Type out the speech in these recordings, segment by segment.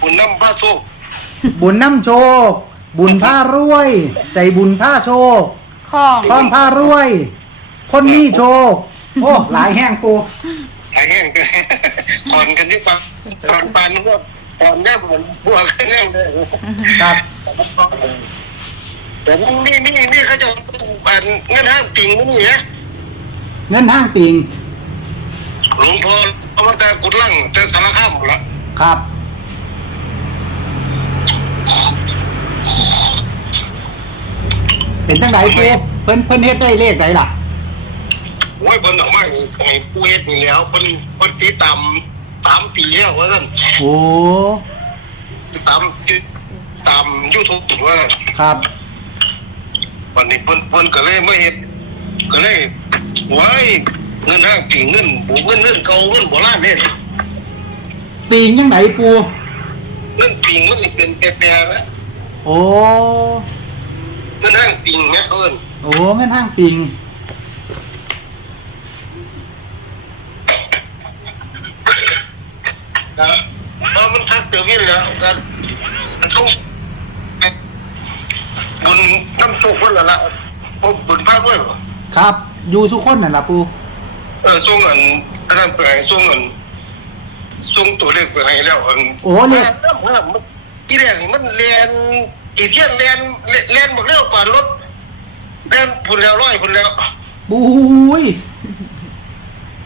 บุญน้ำพระโชคบุญน้ำโชค บุญผ้ารวย ใจบุญผ้าโชคข้องข้องผ้ารวย คนนี้โชค โอ้หลายแห้งปูหายแห้งกันก่อนกันที่ปันตอนปันว่าตอนเนี้ยเหมือนบวกกันแน่เลยครับ แต่มีมีมีเขาจะอันเงินห้างปิงนี่นะเงินห้างปิงหลวงพ่อเอามาแต่กุดลังแต่สารคามหมดละครับ เป็นจังไดปูเพิ่นเพิ่นเฮ็ดได้เลขไหนล่ะโอ้ยเพิ่นออกมาไอ้ปูเฮ็ดนี่แล้วเพิ่นเพิ่นติดตามสามปีแล้วว่าซั่นโอ้ตามตาม YouTube ว่าครับวันนี้เพิ่นเพิ่นก็เลยมาเฮ็ดก็เลยไว้เงินห้างปิงเงินบุเงินเงินเก่าเงินโบราณเนี่ยติงยังไงปูเงินปิงมันสิเป็นแปรๆนะโอ้ เงินห้างปิงแม่เพิ่นโอ้เงินห้างปิงนะเพราะมันทักเติมนี่แล้วกันมันต้องบุญน้ำโชคเพิ่นละละโอ้บุญพระด้วยบ่ครับ อยู่สุคนน่ะล่ะปูเออส่งอันอันนั้นไปให้ส่งอันส่งตัวเลขไปให้แล้วอันโอ้เลขน้ำมันอีแรกนี่มันแลน อีเทียนแลนแลนหมดแล้วป่านรถแลนพุ่นแล้วร้อยพุ่นแล้วบุย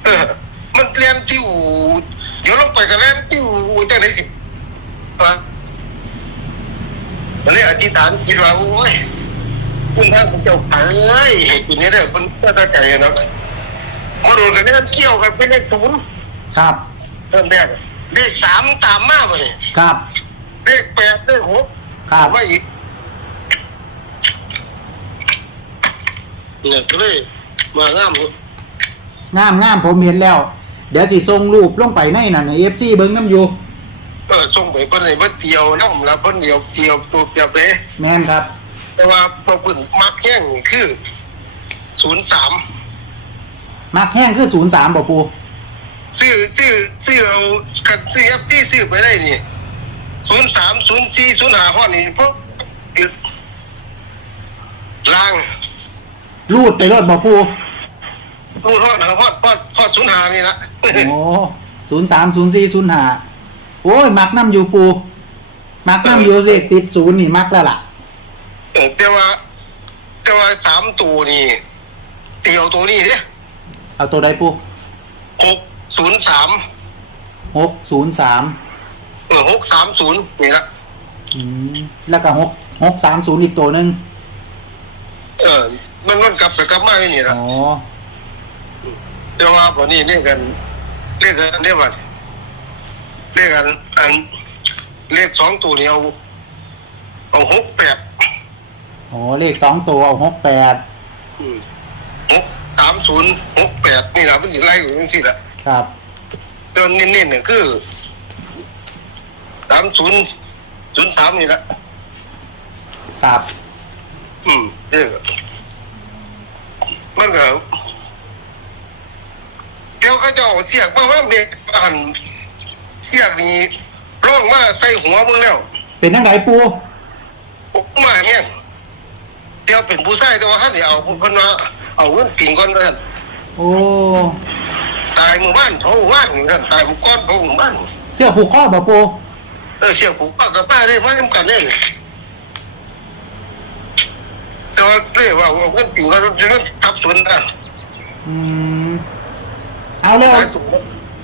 เออ มันแลนติ้วเดี๋ยวลงไปก็แลนติ้วจังได๋สิปะมันเลยอธิษฐานคิดว่าโอ้ยคุณท่านเจ้าเอ้ยให้คุณเนี่ยเด้อเพิ่นก็ตั้งใจเนาะมาโดนกันเนี่ยเกี่ยวกันเป็นเลขศูนย์ครับเริ่มแรกเลขสามตามมาบ่นี่ครับ เลขแปดเลขหก ครับว่าอีกเนี่ยก็เลยมางามงามงามผมเห็นแล้ว เดี๋ยวสิส่งรูปลงไปในนั่นเอฟซีเบิ้งน้ำอยู่เออส่งไปเพิ่นให้มาเที่ยวน้ำแล้วเพิ่นเดียวเที่ยวตัวเปียบเลยแมนครับ แต่ว่าพวกเพิ่นมักแห้งนี่คือศูนย์สามมักแห้งคือศูนย์สามบ่ปูซื้อซื้อซื้อเอาคันซื้อแอปที่ซื้อไปได้นี่ ศูนย์สามศูนย์สี่ศูนย์ห้าข้อนี่พวกตึกล่างรูดไปรถบ่ปูรูดฮอดฮอดฮอดฮอดศูนย์ห้านี่ละโอ้ศูนย์สามศูนย์สี่ศูนย์ห้าโอ้ย มักน้ำอยู่ปู มักน้ำอยู่เลขติดศูนย์นี่มักแล้วล่ะเออแต่ว่าแต่ว่าสามตัวนี่เตียวตัวนี้เนี่ยเอาตัวใดปูหกศูนย์สามหกศูนย์สาม เออหกสามศูนย์นี่ละอืมแล้วก็หกหกสามศูนย์อีกตัวหนึ่งเออ มันมันกลับไปกลับมาอย่างนี้ละอ๋อแต่ว่าพอนี้เรียกกันเรียกกันเรียกว่าเรียกกันอันเลขสองตัวนี้เอาเอาหกแปดโอ้เลขสองตัวเอาหกแปดอืมหกสามศูนย์หกแปดนี่ละมันอยู่ไล่อยู่ทั้งสิ้นละครับจนเน้นๆเนี่ยคือ สามศูนย์ศูนย์สามนี่ละครับอืมเด้อมันก็เดี๋ยวเขาจะเอาเสียกมาว่าเด็กอันเสียกนี่ร่องมาใส่หัวมึงแล้วเป็นยังไงปูผมมาเนี่ยเดี๋ยวเป็นผู้ชายแต่ว่าท่านเดี๋ยวเอาคนมาเอาเงินปิงก่อนเลยโอ้ตายหมู่บ้านเขาหมู่บ้านเหมือนกันตายหมู่ก้อนเขาหมู่บ้าน เสื้อผูกข้อบ่ปู เออเสียผูกป้ากับป้าได้มาทำกันเนี่ยแต่ว่าเรียกว่าเอาเงินปิงก็จะเงินทับสวนนะอืมเอาแล้วตายถูก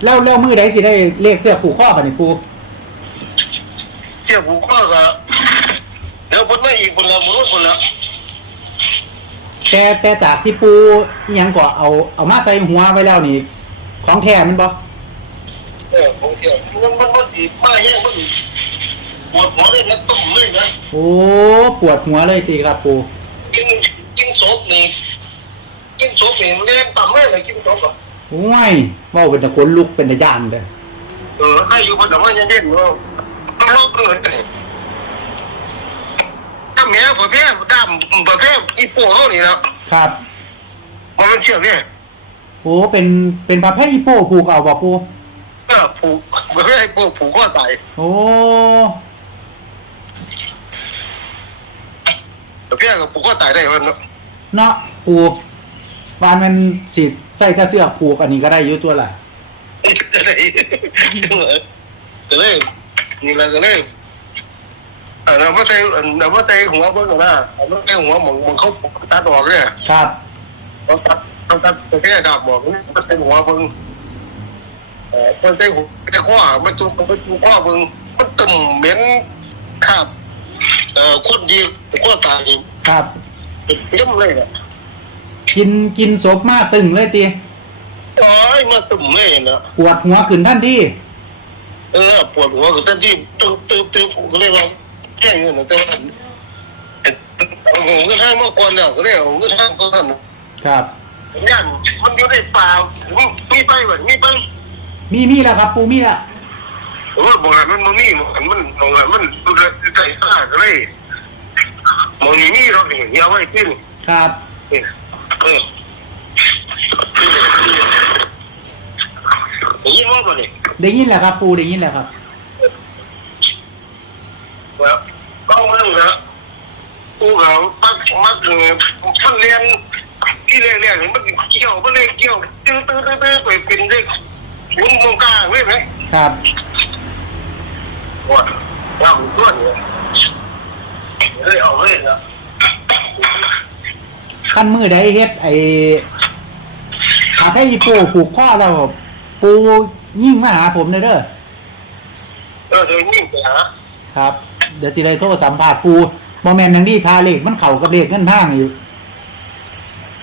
แล้วแล้วมือใดสิได้เลขเสื้อผูกข้อป่ะนี่ปูเสียผูกก็ก็เดี๋ยวคนมาอีกคนละมนุษย์คนละแต่แต่จากที่ปูอิหยังก็เอาเอามาใส่หัวไว้แล้วนี่ ของแท้มันบ่ เออผมเที่ยวมันมันมันอีกมาแห้งมันอีกปวดหัวเลยนะต้มเลยนะโอ้ปวดหัวเลยตีครับปูกินกินศพนี่กินศพนี่เรียนต่ำเลยเลยกินศพอะโอ้ยเว่าเป็นตะขนลุกเป็นตะย่านเลยเออให้อยู่คนแต่ว่ายังเด่นเนาะต้องรอบเกินเลยถ้าแม่ประเภทดำประเภทอีโป้เขานี่นะครับมันเป็นเชือกเนี่ยโอ้เป็นเป็นประเภทอีโป้ผูกเอาบ่ปู เออผูกไม่ให้พวกผูกข้อตายโอ้แต่เพี้ยกับผูกข้อตายได้วันเนาะเนาะปูวานมันสิใส่กระเสือกผูกอันนี้ก็ได้อยู่ตัวล่ะจะได้ก็เลยนี่แหละก็เลยอ่าเราไม่ใช่เราไม่ใช่หัวเบิ้งนะเราไม่ใช่หัวหมองมองเขาตัดออกเนี่ยครับเราตัดเราตัดแค่ดาบบอกนี่ไม่ใช่หัวเบิ้ง เออไม่ใช่หัวไม่ใช่ข้อไม่จุกไม่จุกข้อเบิ้งมันตุ่มเหม็นขาบเอ่อคนดีข้อตายครับเต็มเลยอะกินกินศพมาตึงเลยตีโอ้ยมาตุ่มเลยนะปวดหัวขึ้นท่านที่เออปวดหัวกับท่านที่ตึ๊บตึ๊บตึ๊บก็เลยว่าแค่เงินแต่ว่าเอาเงินห้างมาก่อนแล้วก็เลยเอาเงินห้างก็ท่านครับย่านมันอยู่ในป่ามีไปแบบมีไป มีมีแล้วครับ ปูมีแล้วโอ้บอกว่ามันมันมีมันมันบอกว่ามันดูแลใจข้าก็เลยมองนี่มีหรอกนี่เอาไว้กินครับเออยินว่าบ่เนี่ยได้ยินแล้วครับ ปูได้ยินแล้วครับว่าต้องเรื่องนะกูเขาปักมักเลยมันเรียนที่เรียนเรียนมันเกี่ยวมันเรียนเกี่ยวตื้อตื้อตื้อตื้อไปเป็นเด็ กมุนมงกาเว้ยไหมครับว่าว่ามันต้นเนี่ยเฮ้ยเอาเฮ้ยนะขั้นมือได้เฮ็ดไอ้อาให้อีปูผูกข้อแล้วปูยิ่งมาหาผมเลยเด้อเออเดี๋ยวนี่ไปหาครับ เดี๋ยวจะได้โทรสัมภาษณ์ปูโมเมนต์อย่างนี้ทาเลขมันเข่ากับเลขเงินทางอยู่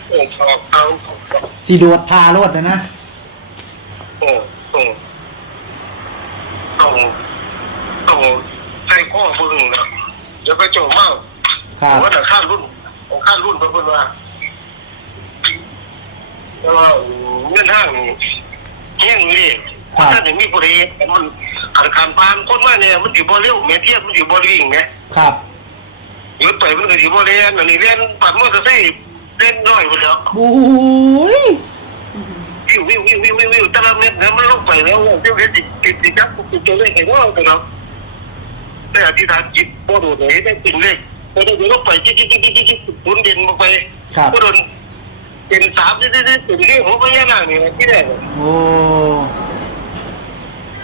เออชอบเอาสีโดดทารถนะนะ โอ้โอ้ต้องต้องใช้ข้อมึงนะเดี๋ยวไปโจมมากครับว่าแต่ข้ารุ่นของข้ารุ่นเป็นคนว่าแต่ว่าเงินห้างนี่เที่ยงนี่ถ้าถึงมีบริมันขันขันพานคนมาเนี่ยมันอยู่บ่เร็วแม่เทียบมันอยู่บ่วิ่งไงครับอยู่ต่อยมันก็อยู่บ่เรียนอันนี้เรียนปั่นมอเตอร์ไซค์เล่นน้อยหมดแล้วบุ้ย วิววิววิววิววิววิวแต่ละเม็ดเนี่ยมันลงไปแล้วเดี๋ยวเห็นติดติดติดจับติดตัวเลขเห็นว่าแต่เราแต่อธิษฐานจิตบ่โดดเลยได้ติดเลขพอเดี๋ยวลงไปจิ๊กจิ๊กจิ๊กจิ๊กจิ๊กหมุนเด่นลงไปครับก็โดนเป็นสามที่ที่ที่เป็นที่หัวพญานาคนี่ที่แรกโอ้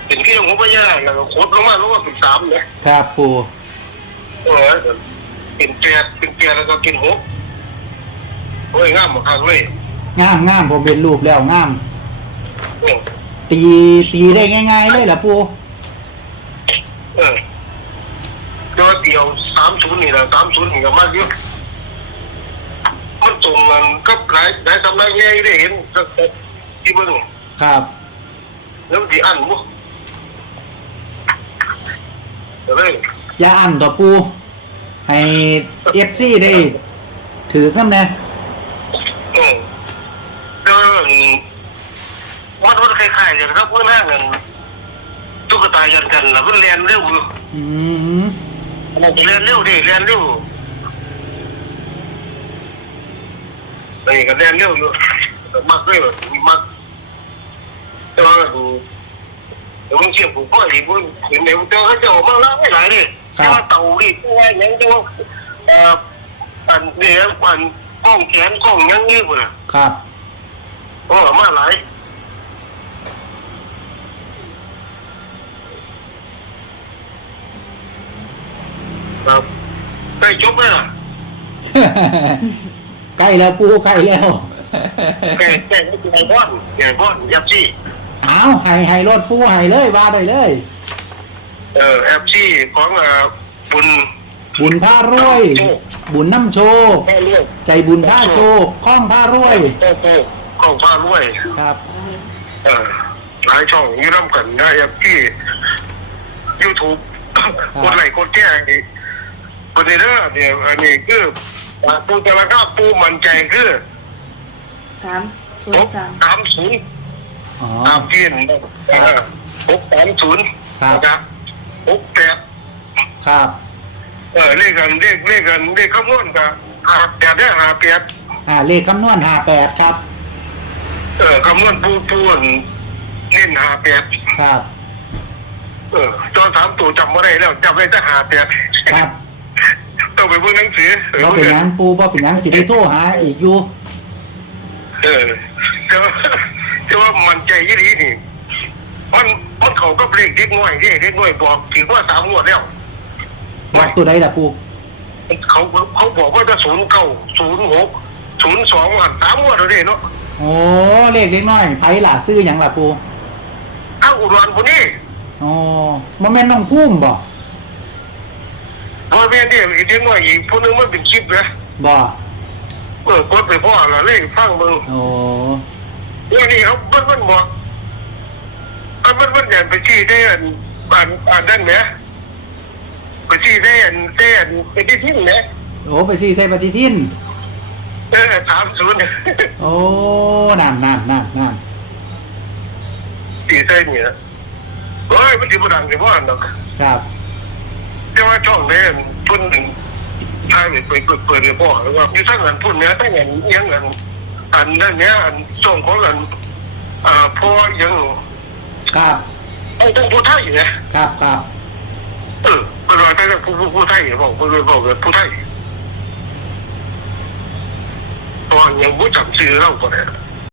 เป็นที่หัวพญานาคแล้วก็โคตรลงมาลงมาเป็นสามเนี่ยครับปูเออเป็นแปดเป็นแปดแล้วก็เป็นหกโอ้ยงามมากเลย งามงามผมเป็นรูปแล้วงามเออตีตีได้ง่าย ๆ เลยล่ะปูเออตัวเดียวสามศูนย์นี่แหละสามศูนย์นี่ก็มาเยอะมันตรงมันก็หลายหลายสำนักแย่ได้เห็นที่เบิ่งครับ แล้วมันที่อันมุเลยอย่าอันต่อปูให้เอฟซีได้ถือน้ำแน่ อยู่อืมเรียนเร็วดิเรียนเร็วนี่ก็เรียนเร็วอยู่มักด้วยมักแต่ว่าเดี๋ยวมึงเชื่อผมพ่อดิมึงเห็นเดี๋ยวเจอเขาจะออกมาแล้วไม่หลายดิแต่ว่าเต่าดิพวกไอ้ยังจะว่าเอ่ออันเดี๋ยวอันกล้องแขนกล้องยังงี้พุ่นน่ะครับโอ้มาหลาย ครับไปจบเลยล่ะใกล้แล้วปูใกล้แล้วแก่แก่ไม่เป็นไรบ้อนแก่บ้อนยับซี่ เอาให้ให้รถปูให้เลยว่าได้เลย เอ่อแอปซี่ของเอ่อบุญบุญผ้ารวย บุญน้ำโชคแม่เลี้ยงใจบุญผ้าโชคคล้องผ้ารวย โอ้โหของฟ้ารวย ครับ เออหลายช่องอยืร่ำกันนะแอปซี่ยูทูบกดไลค์กดแชร์อีก คนนี้เด้อเนี่ยอันนี้คืออ่าปูแต่ละก้าปูมั่นใจคือสามศูหนกย์สามสามศูนย์อ๋อ ตามเพียนเออหกสามศูนย์ครับ นะครับหกแปดครับ เออเลขกันเลขเลขกันเลขคำนวณกับหาแปดได้หาแปดอ่า เลขคำนวณหาแปดครับ เออคำนวณปูปูนเล่นหาแปดครับ เออจอสามตัวจำไม่ได้แล้วจำได้แต่หาแต่ครับ ต้องไปเบิ่งหนังสือเออบ่เป็นหยังปูบ่เป็นหยังสิได้โทรหาอีกอยู่เออแต่ว่าแต่ว่ามันใจยี่ดีนี่มันมันเขาก็เลขเด็กน้อยเด็กเด็กน้อยบอกถือว่าสามงวดแล้วบอกตัวใดล่ะปูเขาเขาบอกว่าจะศูนย์เก้าศูนย์หกศูนย์สองวันสามงวดแล้วเด้เนาะโอ้เลขเล็กน้อยไผล่ะซื้อหยังล่ะปูอ้าวอุดรพวกนี้โอ้บ่แม่นน้องพุ่มบ่ พอแม่นเด็กเด็กน้อยอีกพวกนึงมันเป็นคลิปนะบ่เออกดไปพ่อละเลยฟังมึงโอ้ว่านี่เขามันมันบอกมันมันมันอย่างไปชี้ได้อันอ่านอ่านนั่นไหมไปชี้ได้อันได้อันไปที่ทิ้งนะโอ้ไปซีใส่ปฏิทิน เออถามศูนย์โอ้นั่นนั่นนั่นนั่นตีใส่เนี่ยโอ้ยมันถือประดังถือว่าอันนั้นครับ แต่ว่าช่องนี้พุ่นทายไปเปิดเปิดเลยพ่อแล้วว่าอยู่ทั้งอันพุ่นเนี้ยทั้งอันยังอันอันนั่นเนี้ยอันส่งของอันอ่าพ่อยังครับต้องต้งผู้ไทยนะครับครับเออเป็นว่าแต่ผู้ผู้ผู้ไทยบอกเป็นบอกเป็นผู้ไทยตอนยังผู้จำชื่อเราก็ได้